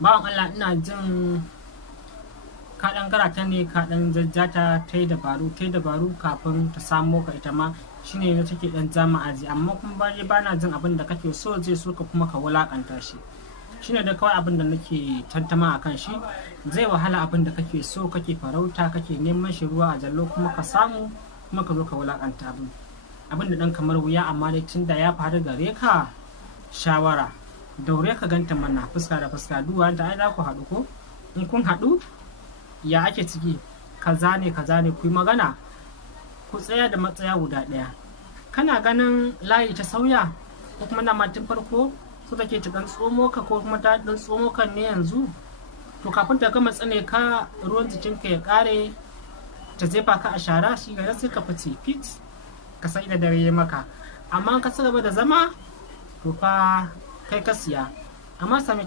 bawan Allah ina jin ka ɗan karata ne ka ɗan jajjata ta yi dabaru kafin ta samo ka ita ma shine ne take ɗan jama aji, amma kuma ba na jin abin da kake so zai so ka kuma ka wulakanta shi. Shine da kawai abin da nake tantama a kan shi. Zai wahala abin da kake so, kake farauta, kake neman shi ruwa a jallo kuma ka samu kuma ka zo ka wulakanta abin da ɗan kamar wuya, amma dai tunda ya faru gare ka, shawara daure ka ganta mana fuska da fuska, duwa ta ai za ku haɗu ko in kun haɗu ya ake ciki, kaza ne ku yi magana, ku tsaya da matsaya guda ɗaya. Kana ganin layi ta sauya ko kuma na matin farko so take ta ɗan tsomo ka ko kuma ta ɗan tsomo kan ne yanzu, to kafin ta gama tsane ka ruwan jikinka ya ƙare ta jefa ka a shara, shi ga sai ka fice fit ka sai da dare maka. Amma ka ci gaba da zama to fa kai ka siya, amma sami